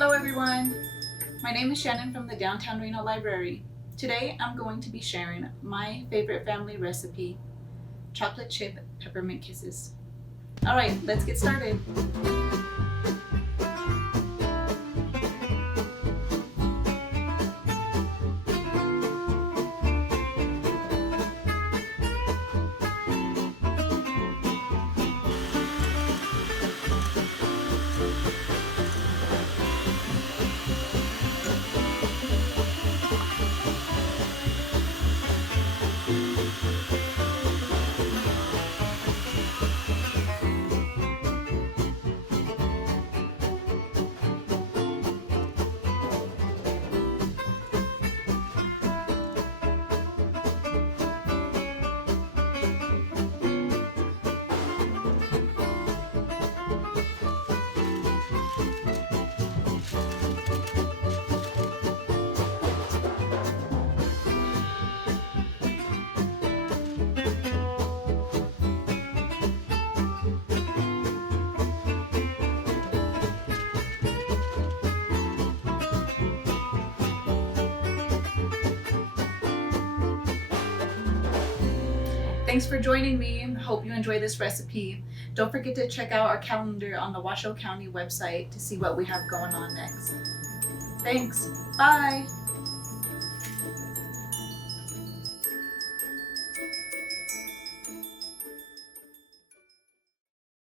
Hello everyone! My name is Shannon from the Downtown Reno Library. Today I'm going to be sharing my favorite family recipe, chocolate chip peppermint kisses. Alright, let's get started. Thanks for joining me. Hope you enjoy this recipe. Don't forget to check out our calendar on the Washoe County website to see what we have going on next. Thanks. Bye.